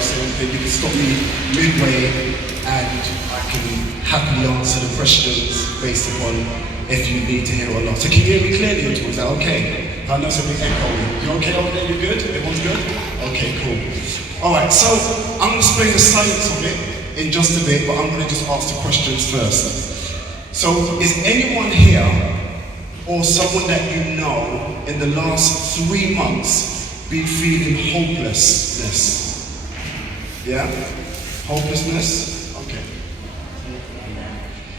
to say anything, you can stop me midway and I can happily answer the questions based upon if you need to hear or not. So can you hear me clearly? Is that okay? I know it's a bit echoey. You okay over there? You good? Everyone's good? Okay, cool. Alright, so I'm going to explain the science of it in just a bit, but I'm going to just ask the questions first. So, is anyone here or someone that you know in the last 3 months been feeling hopelessness? Yeah? Hopelessness? Okay.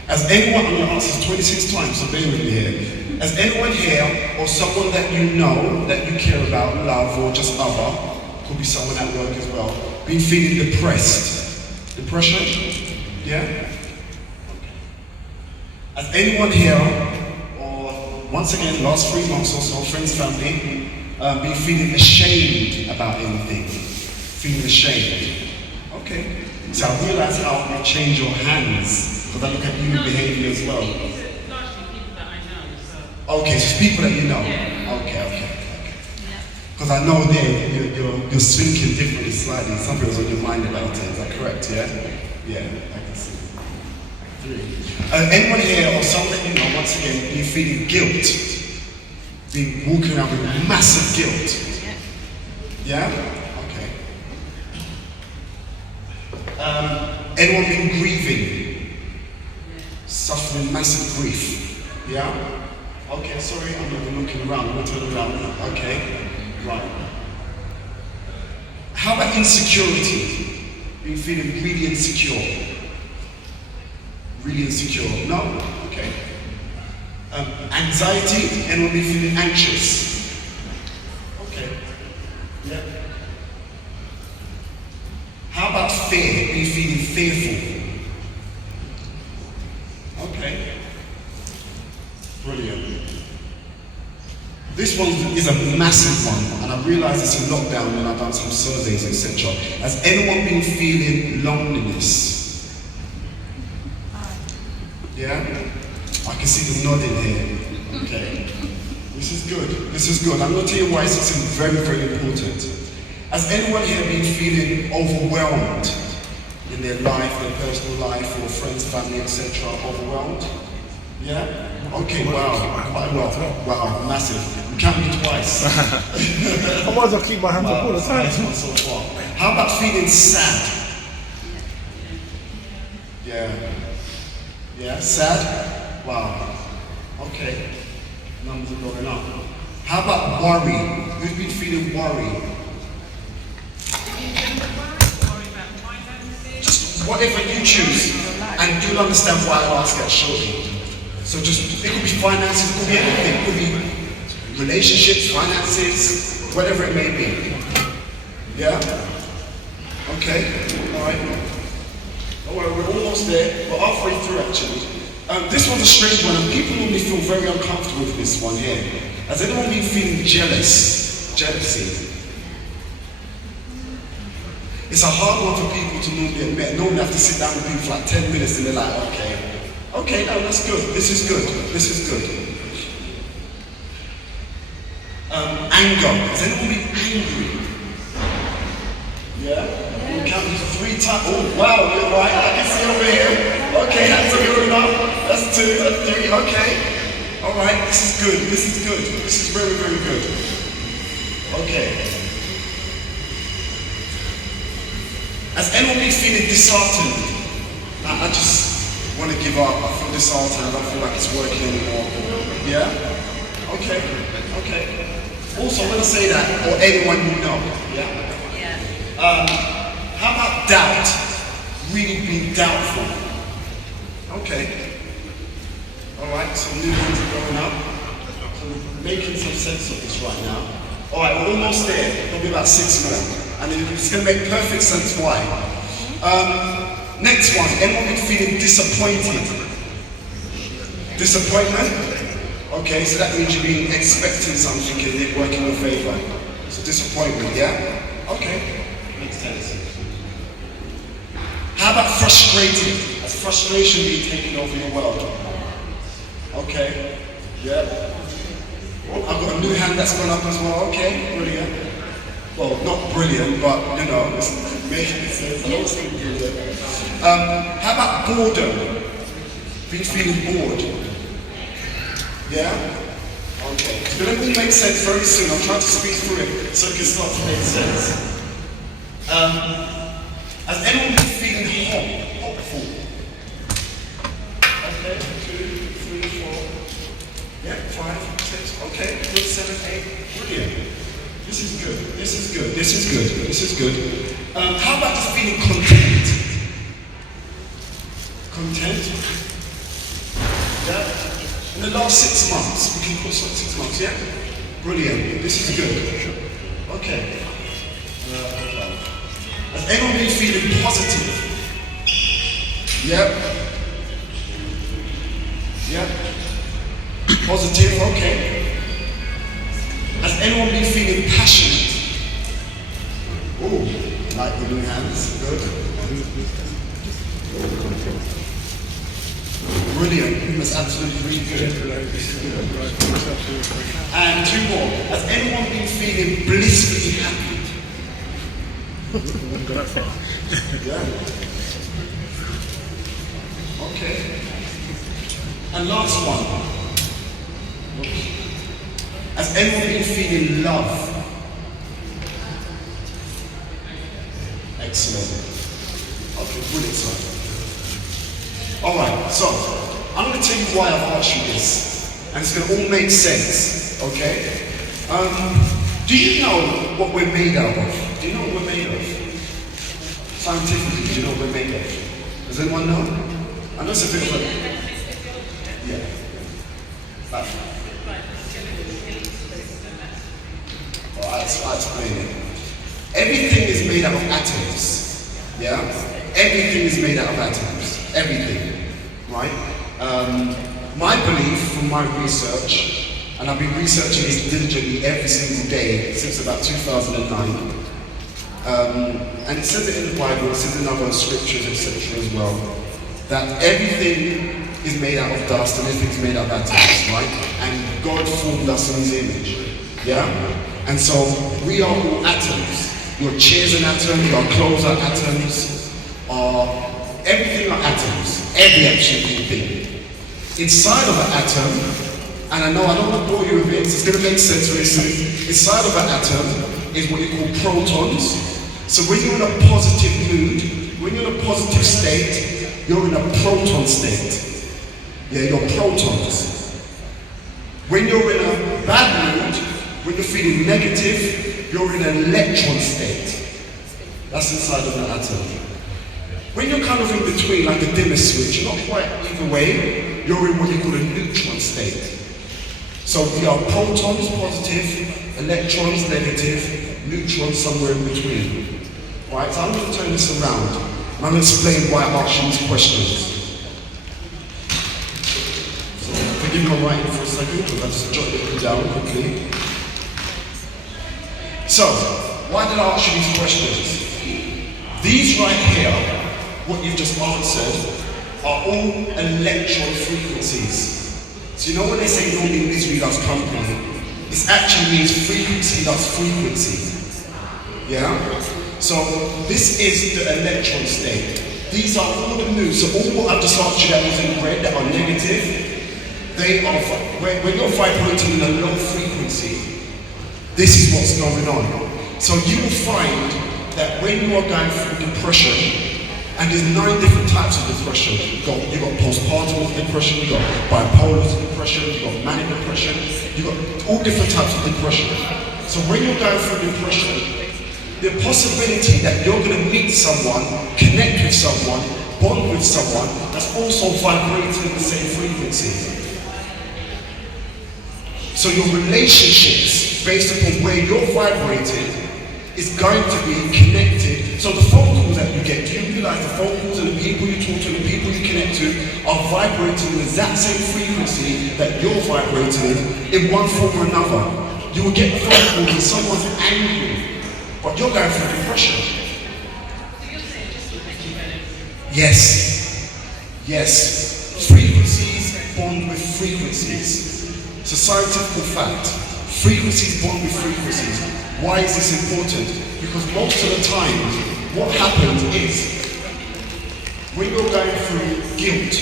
Has anyone, I'm going to ask this 26 times, so bear with me here. Has anyone here or someone that you know, that you care about, love, or just other, could be someone at work as well, been feeling depressed? Depression? Yeah? Has anyone here, or once again, last 3 months or so, friends, family, been feeling ashamed about anything? Feeling ashamed? Okay. So I realize how you change your hands, because I look at human behavior as well. Okay, so it's people that you know. Okay. Because I know there you're thinking differently slightly. Something's on your mind about it. Is that correct? Yeah. Yeah, I can see. 3. Anyone here or someone that you know, once again, you feeling guilt, being walking around with massive guilt. Yeah. Okay. Anyone been grieving, suffering massive grief? Yeah. Okay, sorry, I'm not even looking around. I'm going to turn around. Okay, right. How about insecurity? Being feeling really insecure? Really insecure? No? Okay. Anxiety? Anyone be feeling anxious? Okay. Yeah. How about fear? Being feeling fearful? Okay. Brilliant. This one is a massive one, and I realized it's a lockdown when I've done some surveys, etc. Has anyone been feeling loneliness? Yeah? I can see them nodding here. Okay. This is good. This is good. I'm going to tell you why this is very, very important. Has anyone here been feeling overwhelmed in their life, their personal life, or friends, family, etc.? Overwhelmed? Yeah? Okay, wow, quite well. Wow, massive. You counted me twice. I might as well keep my hands up all the time. Nice one so far. How about feeling sad? Yeah. Yeah, sad? Wow. Okay. Numbers are going up. How about worry? Who's been feeling worry? Just whatever you choose. And you'll understand why I ask that shortly. So just, it could be finances, it could be anything, it could be relationships, finances, whatever it may be. Yeah? Okay, alright. Don't worry, we're almost there. We're halfway through actually. This one's a strange one, and people normally feel very uncomfortable with this one here. Has anyone been feeling jealous? Jealousy? It's a hard one for people to normally admit. Normally I have to sit down with people for like 10 minutes and they're like, okay, no, that's good. This is good. This is good. Anger. Has anyone been angry? Yeah? We'll count you 3 times. Oh, wow, you're right. I can see over here. Okay, hands are going up. That's 2, that's 3. Okay. All right, this is good. This is good. This is very, very good. Okay. Has anyone been feeling disheartened? I just want to give up. I feel disheartened. I don't feel like it's working anymore. Yeah? Okay. Also, when I say that, or anyone you know. Yeah? How about doubt? Really being doubtful. Okay. Alright, so new ones are going up. So we're making some sense of this right now. Alright, we're almost there. It'll be about 6 more. And it's going to make perfect sense why. Next one, anyone been feeling disappointed? Disappointment? Okay, so that means you've been expecting something and it working in your favor. So disappointment, yeah? Okay, makes sense. How about frustrated? Has frustration been taking over your world? Okay, yeah. Oh, I've got a new hand that's gone up as well. Okay, brilliant. Well, not brilliant, but you know, it's Making sense. How about boredom? Been feeling bored? Yeah? Okay. It's going to make sense very soon. I'm trying to speed through it so it can start to make sense. Has anyone been feeling hopeful? Okay, 2, 3, 4. Yeah, 5, 6. Okay, good, 7, 8. Brilliant. This is good. This is good. This is good. This is good. How about just feeling content? Content? Yeah? In the last 6 months, we can put 6 months, yeah? Brilliant. This is good. Okay. Has anyone been feeling positive? Yep. Yep. Positive, okay. Has anyone been feeling passionate? Oh, like the blue hands. Good. Brilliant. That's absolutely really good. And 2 more. Has anyone been feeling blissfully happy? Wouldn't go that far. Yeah. Okay. And last one. Has anyone been feeling love? Excellent. Okay, brilliant, sir. Alright, so I'm going to tell you why I've asked you this. And it's going to all make sense, okay? Do you know what we're made out of? Do you know what we're made of? Scientifically, do you know what we're made of? Does anyone know? I know it's a bit of a... Yeah. I'll explain it. Everything is made out of atoms. Yeah? Everything is made out of atoms. Everything. Right? My belief from my research, and I've been researching this diligently every single day since about 2009. And it says it in the Bible, it says in other scriptures, etc. as well, that everything is made out of dust and everything's made out of atoms, right? And God formed us in His image. Yeah? And so we are all atoms. Your chair's an atom, your clothes are atoms, everything are atoms. Every absolute thing. Inside of an atom, and I know I don't want to bore you with it, it's going to make sense very soon. Inside of an atom is what you call protons. So when you're in a positive mood, when you're in a positive state, you're in a proton state. Yeah, you're protons. When you're in a bad mood, when you're feeling negative, you're in an electron state. That's inside of an atom. When you're kind of in between, like a dimmer switch, you're not quite either way, you're in what you call a neutron state. So we are protons, positive, electrons, negative, neutrons, somewhere in between. Right, so I'm going to turn this around, and I'm going to explain why I'm asking these questions. So, forgive my writing for a second, because I just jotted it down quickly. So, why did I ask you these questions? These right here, what you've just answered, are all electron frequencies. So you know when they say normally misery loves company, it actually means frequency loves frequency. Yeah? So this is the electron state. These are all the moves. So all what I've just asked you that was in red that are negative, they are, when you're vibrating in a low frequency, this is what's going on. So you will find that when you are going through depression, and there's 9 different types of depression. You've got postpartum depression, you've got bipolar depression, you've got manic depression, you've got all different types of depression. So when you're going through depression, the possibility that you're going to meet someone, connect with someone, bond with someone that's also vibrating the same frequency. So your relationships, based upon where you're vibrating, is going to be connected. So the phone calls that you get, do you realize the phone calls and the people you talk to and the people you connect to are vibrating the exact same frequency that you're vibrating in one form or another? You will get a phone call when someone's angry, but you're going through depression. Yes. Yes. Frequencies bond with frequencies. It's a scientific fact. Frequencies bond with frequencies. Why is this important? Because most of the time, what happens it is. When you're going through guilt,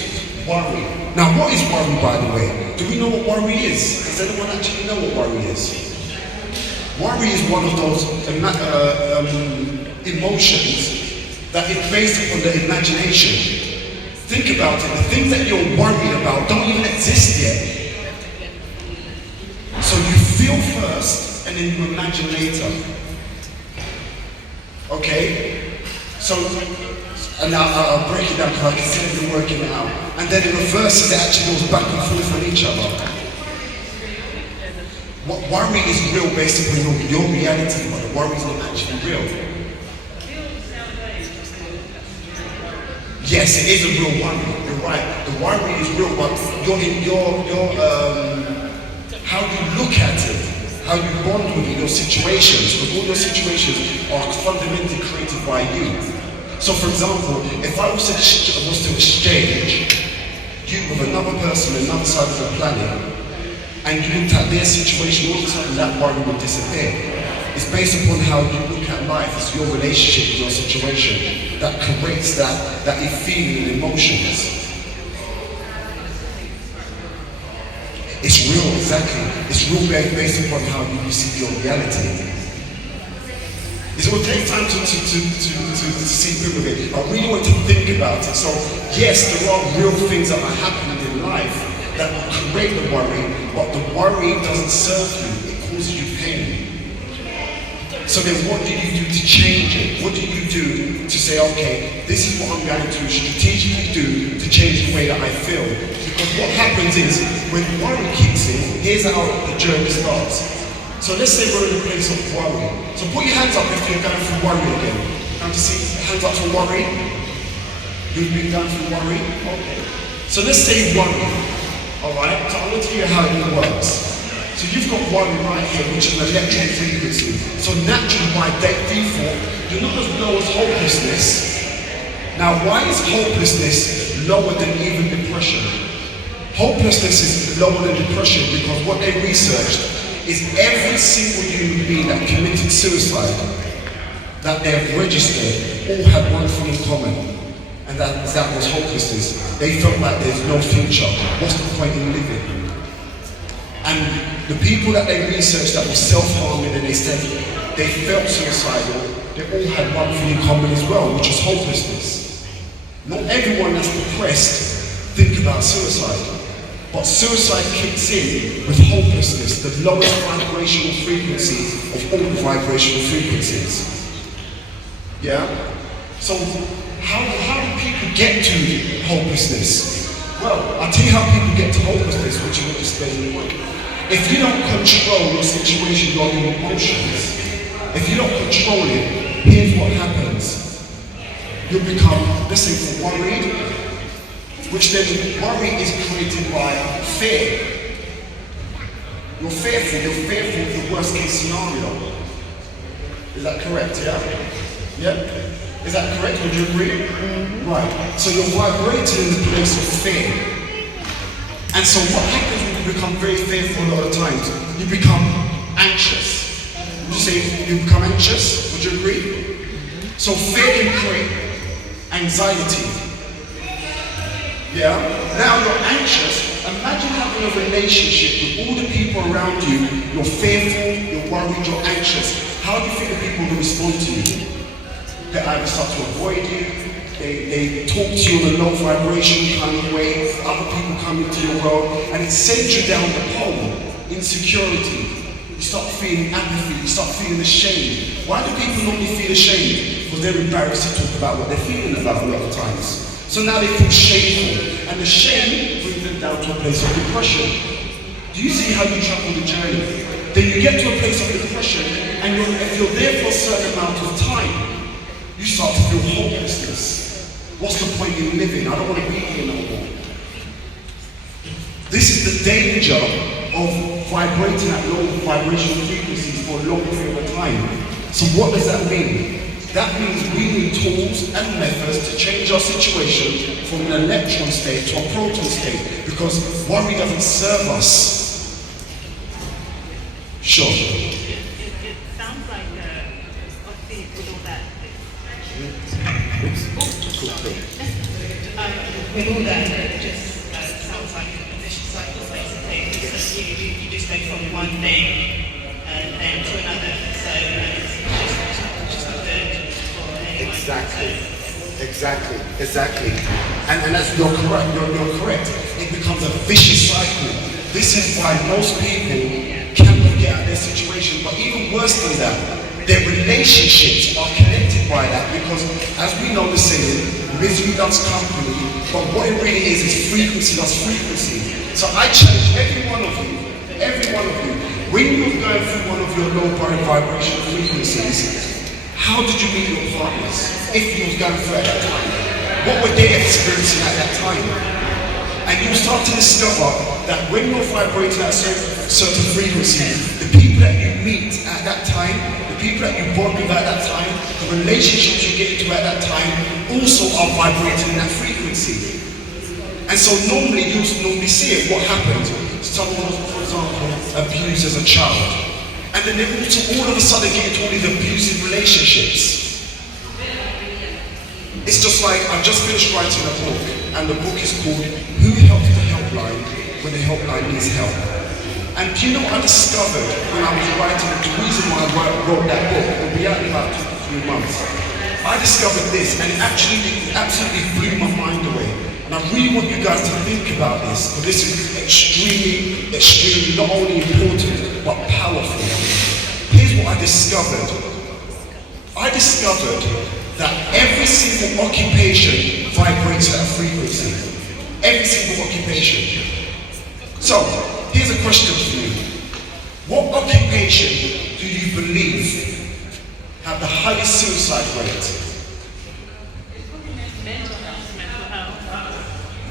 worry. Now, what is worry, by the way? Do we know what worry is? Does anyone actually know what worry is? Worry is one of those emotions that is based upon the imagination. Think about it. The things that you're worried about don't even exist yet. So you feel first, and then you imagine later. Okay? So, and I'll break it down because I can see them working it out. And then in reverse, it actually goes back and forth on each other. What worry is real based upon your reality, but the worry is not actually real. Yes, it is a real worry. You're right. The worry is real, but how you look at it, how you bond with it, your situations, because all your situations are fundamentally created by you. So, for example, if I was to exchange you with another person on another side of the planet, and you looked at their situation, all of a sudden that worry would disappear. It's based upon how you look at life. It's your relationship with your situation that creates that feeling and emotions. It's real, exactly. It's real based upon how you see your reality. It will take time to see through with it. I really want to think about it. So, yes, there are real things that are happening in life that will create the worry, but the worry doesn't serve you, it causes you pain. So then what do you do to change it? What do you do to say, okay, this is what I'm going to strategically do to change the way that I feel? Because what happens is, when worry kicks in, here's how the journey starts. So let's say we're in a place of worry. So put your hands up if you're going through worry again. Can you see hands up for worry? You've been going through worry? Okay. So let's say worry. Alright, so I want to tell you how it works. So you've got worry right here, which is an electron frequency. So naturally, by default, you're not as low as hopelessness. Now, why is hopelessness lower than even depression? Hopelessness is lower than depression because what they researched is every single human being that committed suicide, that they have registered, all had one thing in common. And that was hopelessness. They felt like there's no future. What's the point in living? And the people that they researched that were self-harming and they said they felt suicidal, they all had one thing in common as well, which was hopelessness. Not everyone that's depressed think about suicide. But suicide kicks in with hopelessness, the lowest vibrational frequency of all the vibrational frequencies. Yeah? So, how do people get to hopelessness? Well, I'll tell you how people get to hopelessness, which you will explain in a moment. If you don't control your situation, your emotions, if you don't control it, here's what happens. You'll become, let's say, worried, which then worry is created by fear. You're fearful of the worst case scenario. Is that correct, yeah? Yeah? Is that correct? Would you agree? Mm-hmm. Right. So you're vibrating in the place of fear. And so what happens when you become very fearful a lot of times? You become anxious. Would you say you become anxious? Would you agree? Mm-hmm. So fear can create anxiety. Yeah? Now you're anxious. Imagine having a relationship with all the people around you. You're fearful, you're worried, you're anxious. How do you think the people will respond to you? They either start to avoid you, they talk to you in a low vibration kind of way, other people come into your world, and it sends you down the pole. Insecurity. You start feeling apathy, you start feeling ashamed. Why do people normally feel ashamed? Because they're embarrassed to talk about what they're feeling about a lot of times. So now they feel shameful, and the shame brings them down to a place of depression. Do you see how you travel the journey? Then you get to a place of depression, and if you're there for a certain amount of time, you start to feel hopelessness. What's the point in living? I don't want to be here no more. This is the danger of vibrating at low vibrational frequencies for a long period of time. So what does that mean? That means we need tools and methods to change our situation from an electron state to a proton state, because worry doesn't serve us. Sure. It sounds like, obviously, with all that, With all that, it just sounds like a vicious cycle, basically. Because you just go from one thing and then to another. So it's just not good for anyone. Exactly. And that's, you're correct. You're correct. It becomes a vicious cycle. This is why most people cannot get out of their situation. But even worse than that, their relationships are connected by that, because as we know the saying, misery loves company, but what it really is frequency loves frequency. So I challenge every one of you, when you're going through one of your low vibrational frequencies, how did you meet your partners? If you was going through at that time, what were they experiencing at that time? And you'll start to discover that when you're vibrating at a certain frequency, the people that you meet at that time, the people that you bond with at that time, the relationships you get into at that time, also are vibrating in that frequency. And so normally you see it, what happens? Someone was, for example, abused as a child, and then they all of a sudden get into all these abusive relationships. It's just like, I've just finished writing a book, and the book is called Who Helps the Helpline When the Helpline Needs Help? And do you know what I discovered when I was writing, the reason why I wrote that book, it will be out in about 2 to 3 months. I discovered this, and it absolutely blew my mind away. And I really want you guys to think about this, because this is extremely not only important, but powerful. Here's what I discovered. I discovered that every single occupation vibrates at a frequency. Every single occupation. So, here's a question for you. What occupation do you believe have the highest suicide rate? Mental health.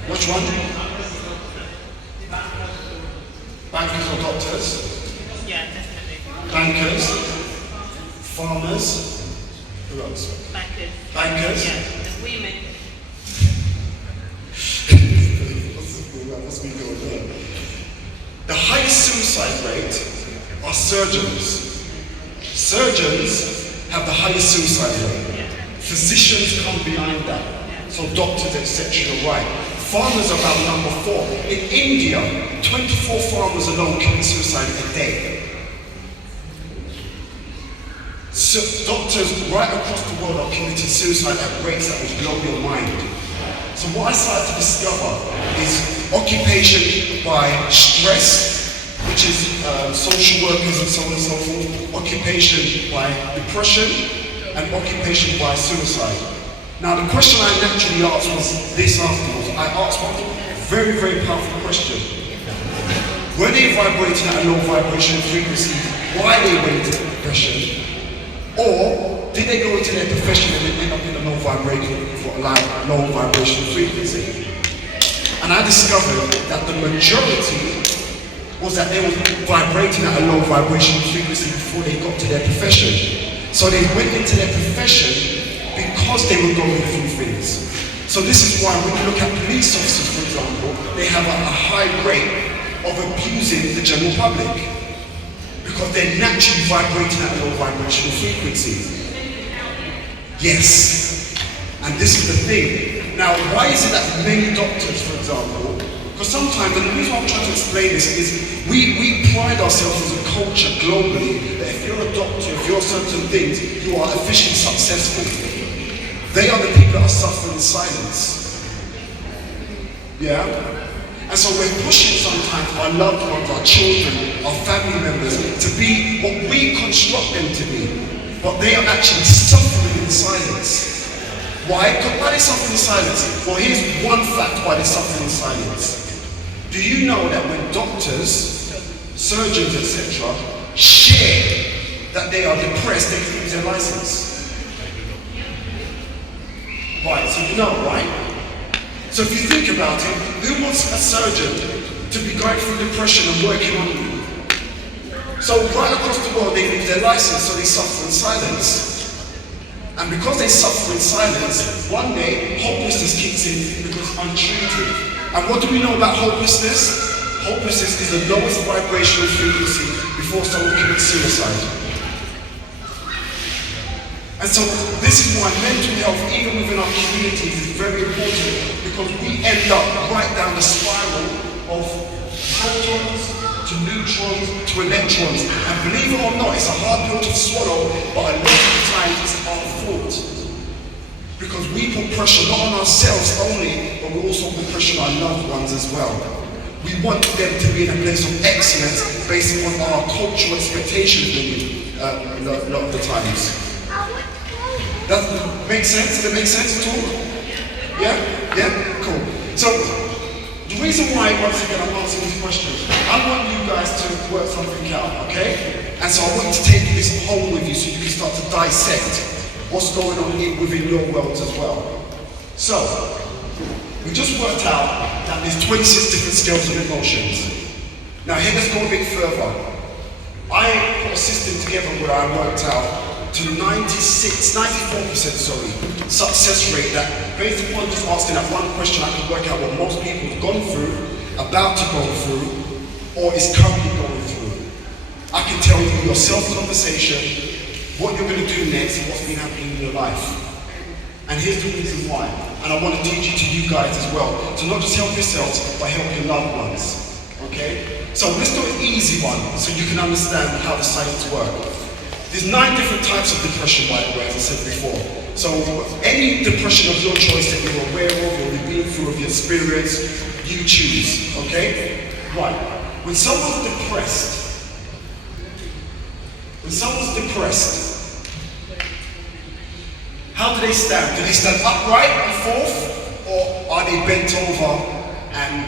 Which one? Bankers or doctors? Yeah, definitely. Bankers? Farmers? Who else? Bankers? Yeah, and women. What's been going on? The highest suicide rate are surgeons. Surgeons have the highest suicide rate. Physicians come behind that. So doctors, etc. You're right. Farmers are about number 4. In India, 24 farmers alone commit suicide a day. So doctors right across the world are committing suicide at rates that will blow your mind. So what I started to discover is occupation by stress, which is social workers and so on and so forth, occupation by depression, and occupation by suicide. Now the question I naturally asked was this afterwards. I asked one very, very powerful question. Were they vibrating at a low vibrational frequency? Why they went into depression? Or did they go into their profession and then end up in a low vibrational frequency? And I discovered that the majority was that they were vibrating at a low vibrational frequency before they got to their profession. So they went into their profession because they were going through things. So this is why when you look at police officers, for example, they have a high rate of abusing the general public, because they're naturally vibrating at a low vibrational frequency. Yes. And this is the thing. Now, why is it that many doctors, for example, because sometimes, and the reason why I'm trying to explain this is we pride ourselves as a culture globally that if you're a doctor, if you're certain things, you are officially successful. They are the people that are suffering in silence. Yeah? And so we're pushing sometimes our loved ones, our children, our family members to be what we construct them to be. But they are actually suffering in silence. Why? Because why are they suffering in silence? Well, here's one fact why they're suffering in silence. Do you know that when doctors, surgeons, etc., share that they are depressed, they can lose their license? Right, so you know, right? So if you think about it, who wants a surgeon to be going through depression and working on you? So right across the world, they lose their license, so they suffer in silence. And because they suffer in silence, one day, hopelessness kicks in because it's untreated. And what do we know about hopelessness? Hopelessness is the lowest vibrational frequency before someone commits suicide. And so this is why mental health, even within our very important because we end up right down the spiral of protons to neutrons to electrons. And believe it or not, it's a hard pill to swallow, but a lot of the time it's our fault. Because we put pressure not on ourselves only, but we also put pressure on our loved ones as well. We want them to be in a place of excellence based on our cultural expectations a lot of the times. Does that make sense? Does it make sense at all? Yeah? Yeah? Cool. So, the reason why, once again, I'm answering these questions, I want you guys to work something out, okay? And so I want you to take this home with you so you can start to dissect what's going on within your worlds as well. So, we just worked out that there's 26 different scales of emotions. Now here, let's go a bit further. I put a system together where I worked out to 94% success rate that based upon just asking that one question I can work out what most people have gone through, about to go through, or is currently going through. I can tell you your self-conversation, what you're going to do next, and what's been happening in your life. And here's the reason why. And I want to teach it to you guys as well. To not just help yourselves, but help your loved ones. Okay? So let's do an easy one so you can understand how the science work. There's 9 different types of depression, by the way, as I said before. So any depression of your choice that you're aware of or you've been through of your experience, you choose. Okay? Right. When someone's depressed, how do they stand? Do they stand upright and forth, or are they bent over and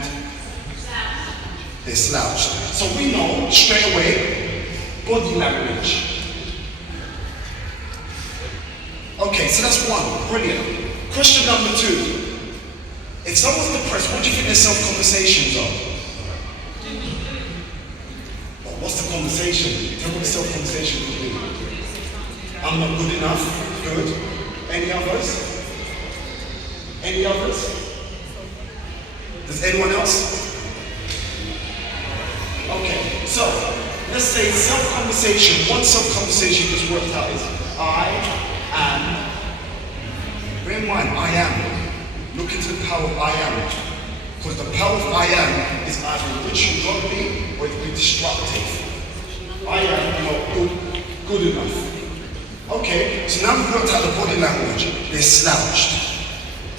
they're slouched? So we know straight away, body language. Okay, so that's one, brilliant. Question number 2. If someone's depressed, what do you think their self-conversations are? Well, what's the conversation? Tell me what the self-conversation would be. I'm not good enough, good. Any others? Any others? Does anyone else? Okay, so let's say self-conversation. One self-conversation just worked out is I am. Bear in mind, I am. Look into the power of I am. Because the power of I am is either rich and godly or it can be destructive. I am not good enough. Okay, so now we've worked out the body language. They're slouched.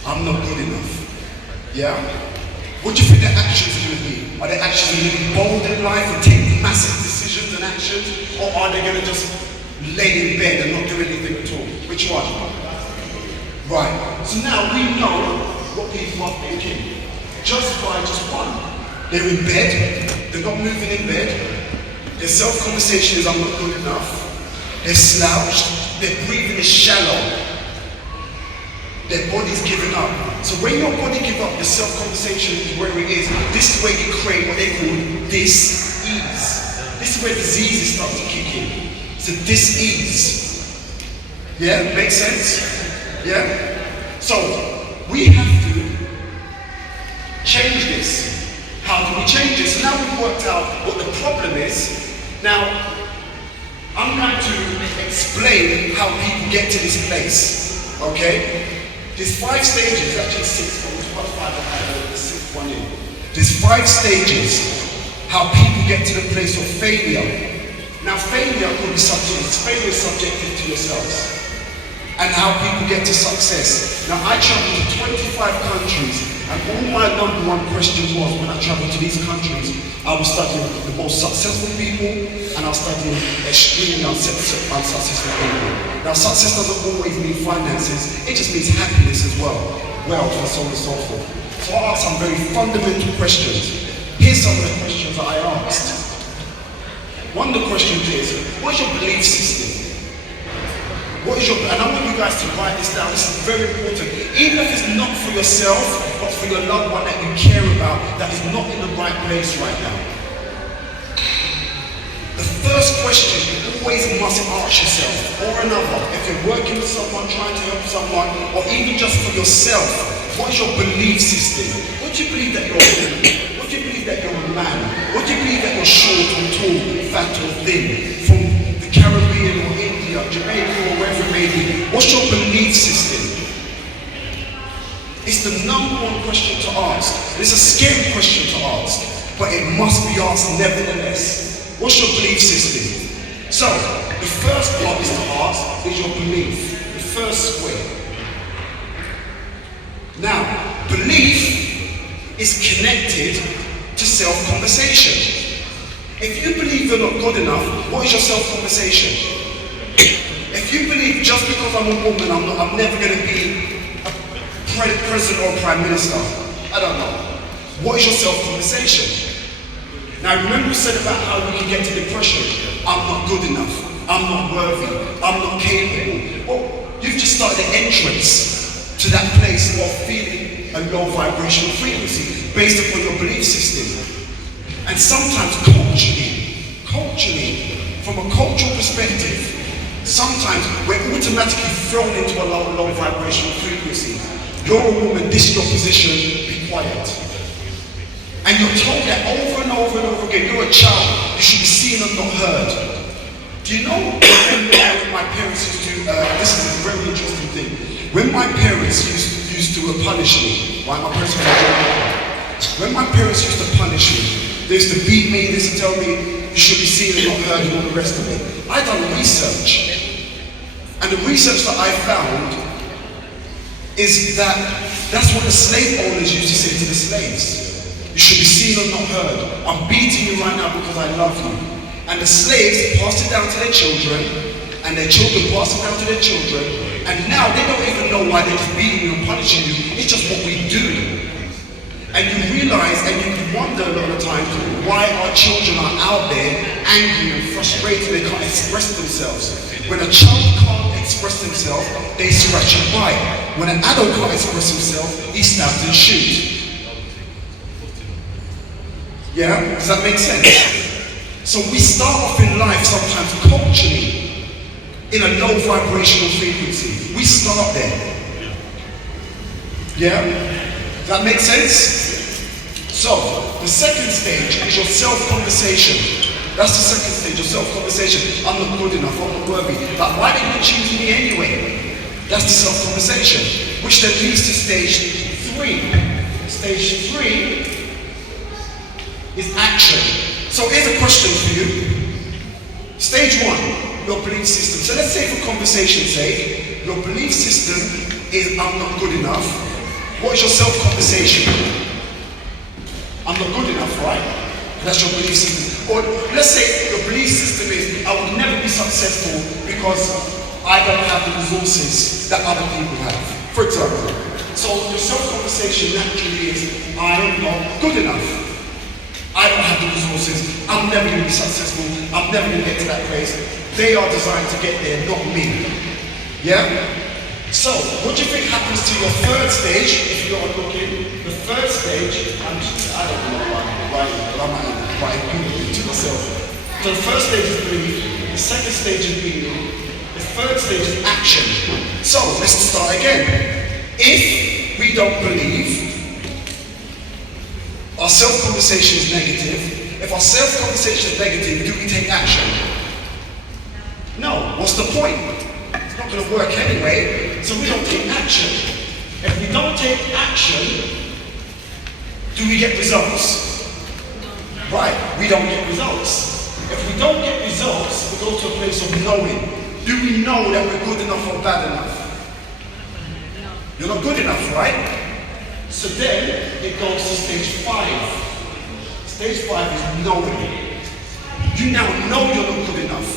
I'm not good enough. Yeah? What do you think their actions are going to be? Are they actually going to be bold in life and take massive decisions and actions? Or are they going to just lay in bed and not do anything at all? Which one? Right. So now we know what people are thinking. Just by just one. They're in bed. They're not moving in bed. Their self-conversation is I'm not good enough. They're slouched, their breathing is shallow, their body's giving up. So when your body gives up, your self-conversation is where it is. This is where you create what they call dis-ease. This is where diseases start to kick in. So dis-ease. Yeah, makes sense? Yeah? So we have to change this. How do we change this? So now we've worked out what the problem is. Now, I'm going to explain how people get to this place, okay? There's 5 stages, actually 6, but we've got 5 I had the 6th one in. There's 5 stages how people get to the place of failure. Now failure could be failure is subjective to yourselves. And how people get to success. Now I traveled to 25 countries and all my number 1 question was when I traveled to these countries, I was studying the most successful people and I was studying extremely unsuccessful people. Now success doesn't always mean finances, it just means happiness as well, wealth and so on and so forth. So I asked some very fundamental questions. Here's some of the questions that I asked. One of the questions is, what's your belief system? What is and I want you guys to write this down, this is very important. Even if it's not for yourself, but for your loved one that you care about, that is not in the right place right now. The first question you always must ask yourself, or another, if you're working with someone, trying to help someone, or even just for yourself, what is your belief system? What do you believe that you're a woman? What do you believe that you're a man? What do you believe that you're short or tall, fat or thin? From the Caribbean or India, Jamaica or wherever it may be. What's your belief system? It's the number one question to ask. It's a scary question to ask, but it must be asked nevertheless. What's your belief system? So, the first part is to ask is your belief. The first square. Now, belief is connected to self-conversation. If you believe you're not good enough, what is your self-conversation? If you believe just because I'm a woman, I'm never going to be a president or prime minister, I don't know. What is your self-conversation? Now remember we said about how we can get to depression. I'm not good enough. I'm not worthy. I'm not capable. Well, you've just started the entrance to that place of feeling a low vibrational frequency based upon your belief system. And sometimes culturally, from a cultural perspective, sometimes we're automatically thrown into a low vibrational frequency. You're a woman, this is your position, be quiet. And you're told that over and over and over again, you're a child, you should be seen and not heard. Do you know when my parents used to, this is a very interesting thing, when my parents used to punish me, right, my parents used to when my parents used to punish me, they used to beat me, they used to tell me, you should be seen and not heard and all the rest of it. I done research, and the research that I found is that that's what the slave owners used to say to the slaves. You should be seen and not heard. I'm beating you right now because I love you. And the slaves passed it down to their children, and their children passed it down to their children, and now they don't even know why they're just beating you and punishing you. It's just what we do. And you realize and you wonder a lot of times why our children are out there angry and frustrated, they can't express themselves. When a child can't express himself, they scratch and bite. When an adult can't express himself, he stabs and shoots. Yeah? Does that make sense? So we start off in life sometimes culturally in a low vibrational frequency. We start there. Yeah? Does that make sense? So, the second stage is your self-conversation. That's the second stage, your self-conversation. I'm not good enough, I'm not worthy. But why didn't you choose me anyway? That's the self-conversation. Which then leads to stage 3. Stage 3 is action. So here's a question for you. Stage 1, your belief system. So let's say for conversation's sake, your belief system is I'm not good enough. What is your self-conversation? I'm not good enough, right? That's your belief system. Or let's say your belief system is I will never be successful because I don't have the resources that other people have. For example. So your self-conversation naturally is I am not good enough. I don't have the resources. I'm never going to be successful. I'm never going to get to that place. They are designed to get there, not me. Yeah? So, what do you think happens to your third stage if you're looking? The third stage, I don't know why, but I might have quite Google to myself. So the first stage is belief, the second stage is being, the third stage is action. So, let's start again. If we don't believe, our self-conversation is negative. If our self-conversation is negative, do we take action? No. What's the point? It's not going to work anyway, so we don't take action. If we don't take action, do we get results? Right, we don't get results. If we don't get results, we go to a place of knowing. Do we know that we're good enough or bad enough? You're not good enough, right? So then it goes to stage 5. Stage 5 is knowing. You now know you're not good enough.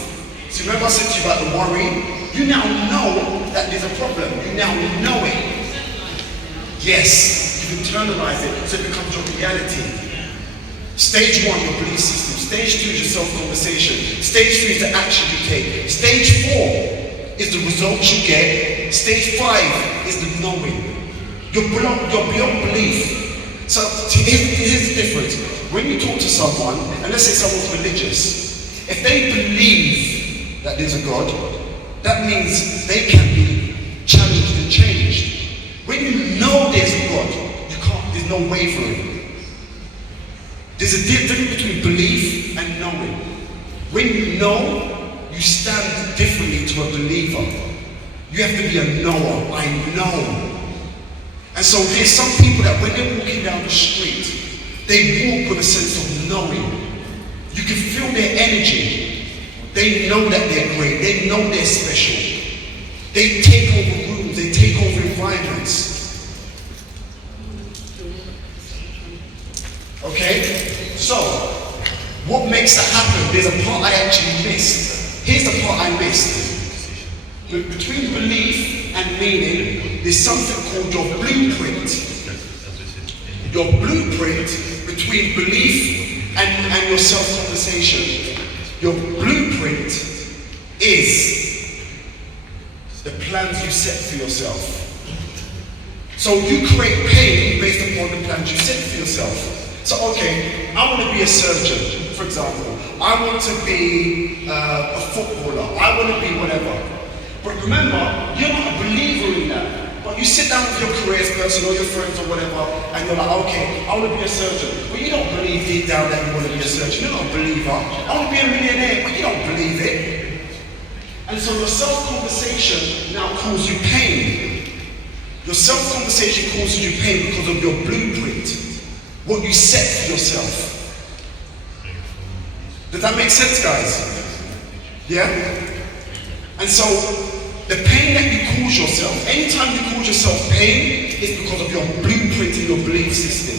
So remember I said to you about the worry? You now know that there's a problem. You now know it. Yes, you internalize it so it becomes your reality. Stage 1, your belief system. Stage 2 is your self-conversation. Stage 3 is the action you take. Stage 4 is the results you get. Stage 5 is the knowing. You're beyond belief. So here's the difference. When you talk to someone, and let's say someone's religious, if they believe that there's a God, that means they can be challenged and changed. When you know there's a God, there's no wavering. There's a difference between belief and knowing. When you know, you stand differently to a believer. You have to be a knower. I know. And so there's some people that when they're walking down the street, they walk with a sense of knowing. You can feel their energy. They know that they're great. They know they're special. They take over rooms. They take over environments. Okay? So, what makes that happen? There's a part I actually missed. Here's the part I missed. Between belief and meaning, there's something called your blueprint. Your blueprint between belief and your self-conversation. Your blueprint is the plans you set for yourself. So you create pain based upon the plans you set for yourself. So okay, I want to be a surgeon, for example. I want to be a footballer. I want to be whatever. But remember, you're not a believer in that. But you sit down with your careers person or your friends or whatever, and you're like, okay, I want to be a surgeon. But you don't believe deep down that you want to be a surgeon. You're not a believer. I want to be a millionaire, but you don't believe it. And so your self-conversation now causes you pain. Your self-conversation causes you pain because of your blueprint. What you set for yourself. Does that make sense, guys? Yeah? And so, the pain that you cause yourself, anytime you cause yourself pain, is because of your blueprint and your belief system.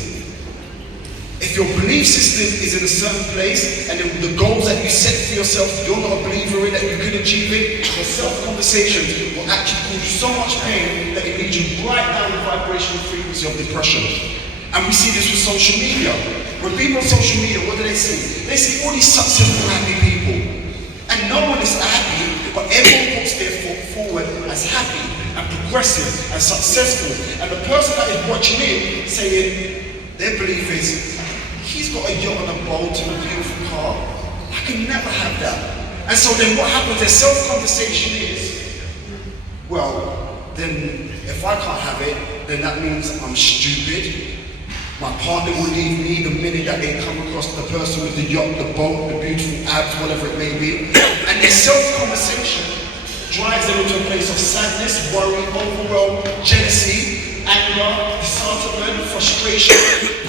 If your belief system is in a certain place, and the goals that you set for yourself, you're not a believer in that you can achieve it, your self-conversation will actually cause you so much pain that it leads you right down the vibrational frequency of depression. And we see this with social media. When people on social media, what do they see? They see all these successful, happy people. And no one is happy, but everyone puts their foot forward as happy and progressive and successful. And the person that is watching it saying, their belief is, he's got a yacht and a boat and a beautiful car. I can never have that. And so then what happens, their self-conversation is, well, then if I can't have it, then that means I'm stupid. My partner will leave me the minute that they come across the person with the yacht, the boat, the beautiful abs, whatever it may be. And their self-conversation drives them into a place of sadness, worry, overwhelm, jealousy, anger, disheartenment, frustration,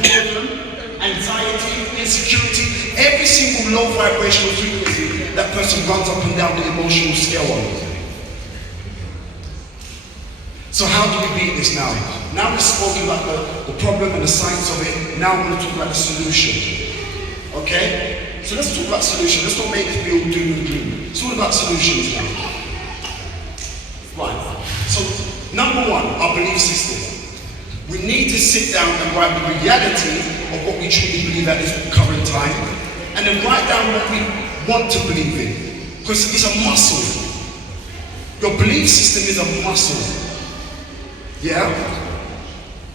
boredom, anxiety, insecurity. Every single low vibrational frequency, that person runs up and down the emotional scale on. So how do we beat this now? Now we've spoken about the problem and the science of it. Now we're going to talk about the solution. Okay? So let's talk about solution. Let's not make it be all doom and gloom. It's all about solutions now. Right. So number one, our belief system. We need to sit down and write the reality of what we truly believe at this current time, and then write down what we want to believe in. Because it's a muscle. Your belief system is a muscle. Yeah?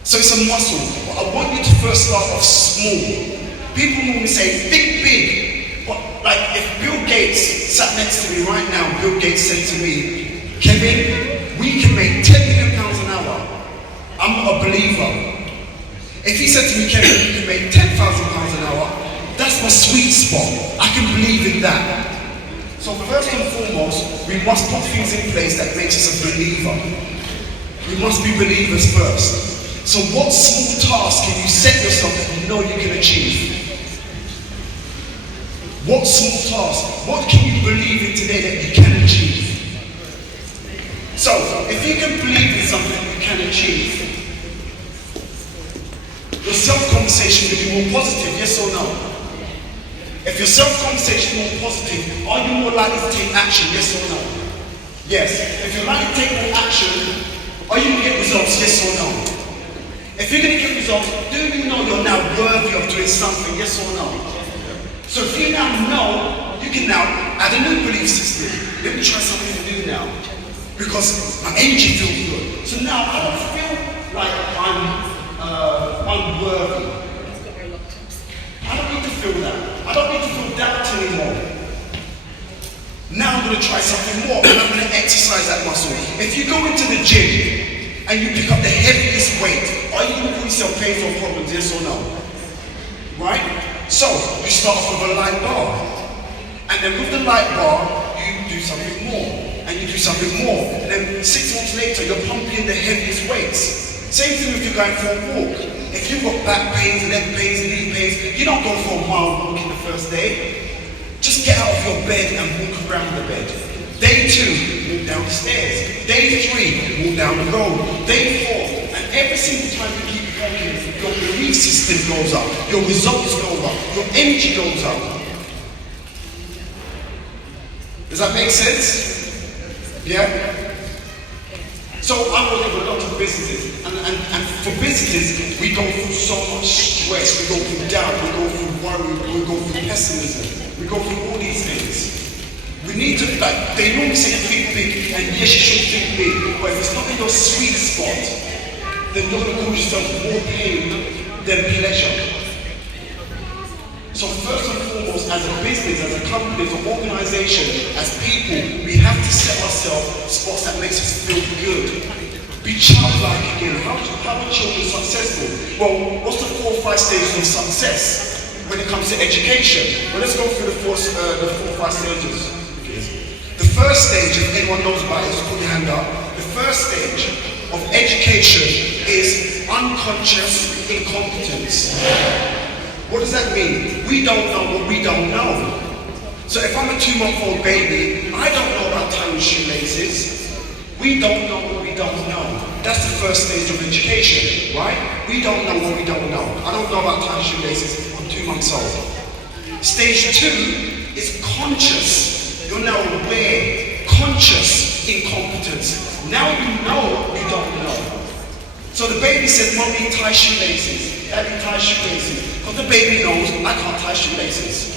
So it's a muscle. But I want you to first start off small. People normally say, think big. But like if Bill Gates sat next to me right now, Bill Gates said to me, Kevin, we can make £10 million an hour. I'm not a believer. If he said to me, Kevin, you can make £10,000 an hour, that's my sweet spot. I can believe in that. So first and foremost, we must put things in place that makes us a believer. We must be believers first. So what small task can you set yourself that you know you can achieve? What small task? What can you believe in today that you can achieve? So, if you can believe in something you can achieve, your self-conversation will be more positive, yes or no? If your self-conversation is more positive, are you more likely to take action, yes or no? Yes. If you're likely to take more action, are you going to get results, yes or no? If you're going to get results, do you know you're now worthy of doing something, yes or no? So if you now know, you can now add a new belief system. Let me try something new now. Because my energy feels good. So now I don't feel like I'm unworthy. I don't need to feel that. I don't need to feel doubt anymore. Now I'm going to try something more, and I'm going to exercise that muscle. If you go into the gym and you pick up the heaviest weight, are you going to cause yourself painful problems, yes or no? Right? So, you start off with a light bar. And then with the light bar, you do something more. And you do something more. And then 6 months later, you're pumping the heaviest weights. Same thing if you're going for a walk. If you've got back pains, leg pains, knee pains, you don't go for a mile walking the first day. Just get out of your bed and walk around the bed. Day 2, walk down the stairs. Day 3, walk down the road. Day 4, and every single time you keep walking, your belief system goes up, your results go up, your energy goes up. Does that make sense? Yeah? So I'm working with a lot of businesses, and for businesses, we go through so much stress, we go through doubt, we go through worry, we go through pessimism, we go through all these things. We need to, like, they normally say think big, and yes, you should think big, but if it's not in your sweet spot, then you're going to cause yourself more pain than pleasure. So first and foremost, as a business, as a company, as an organization, as people, we have to set ourselves spots that makes us feel good. Be childlike again. How are children successful? Well, what's the 4 or 5 stages of success when it comes to education? Well, let's go through the 4 or 5 stages. The first stage, if anyone knows about it, just put your hand up. The first stage of education is unconscious incompetence. What does that mean? We don't know what we don't know. So if I'm a 2-month-old baby, I don't know about tying shoelaces. We don't know what we don't know. That's the first stage of education, right? We don't know what we don't know. I don't know about tying shoelaces. I'm 2 months old. Stage 2 is conscious. You're now aware, conscious incompetence. Now you know what you don't know. So the baby says, Mommy, tie shoelaces. Daddy, tie shoelaces. Because the baby knows, I can't tie shoelaces.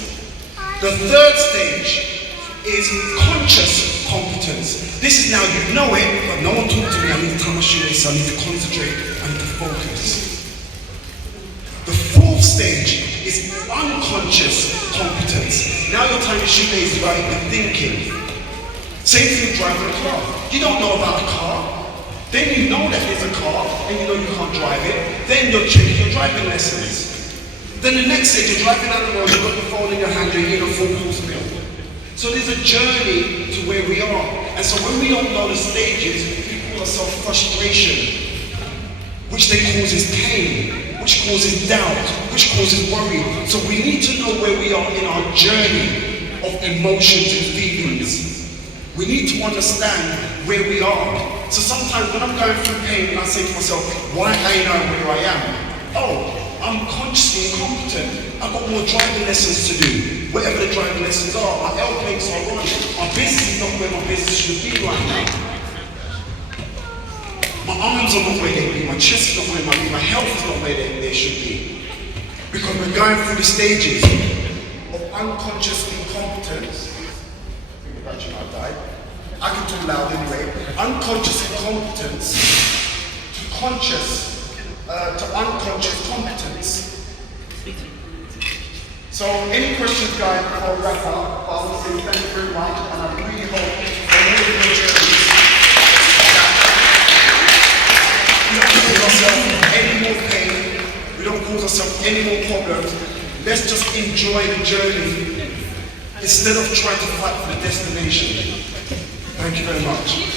The third stage is conscious competence. This is now you know it, but no one talks to me. I need to tie my shoelaces. I need to concentrate. I need to focus. The fourth stage is unconscious competence. Now you're tying your shoelaces without even thinking. Same thing with driving a car. You don't know about a car. Then you know that there's a car, and you know you can't drive it. Then you're checking your driving lessons. Then the next stage, you're driving down the road, you've got your phone in your hand, you're eating a full course meal. So there's a journey to where we are. And so when we don't know the stages, we call ourselves frustration, which then causes pain, which causes doubt, which causes worry. So we need to know where we are in our journey of emotions and feelings. We need to understand where we are. So sometimes when I'm going through pain, I say to myself, why I know where I am? Oh, I'm consciously incompetent. I've got more driving lessons to do. Whatever the driving lessons are, my L plates are wrong. My business is not where my business should be right now. My arms are not where they be. My chest is not where they be. My health is not where they should be. Because we're going through the stages of unconscious incompetence. I think about you now, died. I can talk loud anyway. Unconscious incompetence to conscious. To unconscious competence. So, any questions, guys, before I wrap up? I want to say thank you very much, and I really hope that all of your journeys we don't cause ourselves any more pain, we don't cause ourselves any more problems. Let's just enjoy the journey instead of trying to fight for the destination. Thank you very much.